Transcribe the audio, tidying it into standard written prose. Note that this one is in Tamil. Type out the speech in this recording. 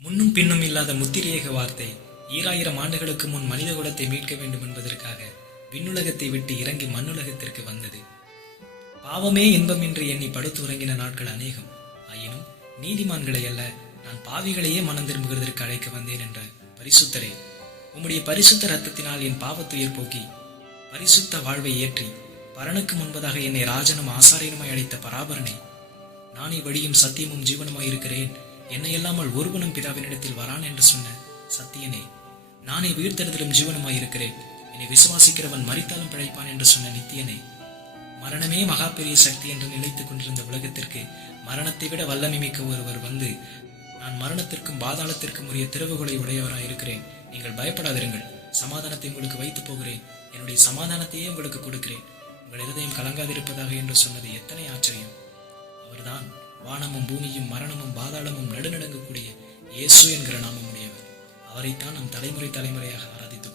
முன்னும் பின்னும் இல்லாத முத்திரையேக வார்த்தை 2000 ஆண்டுகளுக்கு முன் மனித குலத்தை மீட்க வேண்டும் என்பதற்காக விண்ணுலகத்தை விட்டு இறங்கி மண்ணுலகத்திற்கு வந்தது. பாவமே இன்பம் என்று எண்ணி படுத்து உறங்கின நாட்கள் அநேகம். ஆயினும் நீதிமான்களை அல்ல, நான் பாவிகளையே மனம் திரும்புகிறதற்கு அழைக்க வந்தேன் என்ற பரிசுத்தரே, உம்முடைய பரிசுத்த ரத்தத்தினால் என் பாவத்துயிர் போக்கி பரிசுத்த வாழ்வை ஏற்றி பரனுக்கு முன்பதாக என்னை ராஜனும் ஆசாரியனுமாய் அழைத்த பராபரனே, நானே வழியும் சத்தியமும் ஜீவனுமாய் இருக்கிறேன், என்னை இல்லாமல் ஒருவனும் பிதாவினிடத்தில் வரான் என்று சொன்ன சத்தியனே, நானே உயிர்த்தெழுதலும் ஜீவனுமாய் இருக்கிறேன், என்னை விசுவாசிக்கிறவன் மரித்தாலும் பிழைப்பான் என்று சொன்ன நித்தியனே, மரணமே மகா பெரிய சக்தி என்று நிலைத்துக் கொண்டிருந்த உலகத்திற்கு மரணத்தை விட வல்லமை மிக்க ஒருவர் வந்து, நான் மரணத்திற்கும் பாதாளத்திற்கும் உரிய திறவுகளை உடையவராய் இருக்கிறேன், நீங்கள் பயப்படாதிருங்கள், சமாதானத்தை உங்களுக்கு வைத்து போகிறேன், என்னுடைய சமாதானத்தையே உங்களுக்கு கொடுக்கிறேன், உங்கள் இருதயம் கலங்காதிருப்பதாக என்று சொன்னது எத்தனை ஆச்சரியம்! அவர்தான் வானமும் பூமியும் மரணமும் பாதாளமும் நடுநடுங்கக்கூடிய இயேசு என்கிற நாமமுடையவர். அவரைத்தான் நம் தலைமுறை தலைமுறையாக ஆராதித்து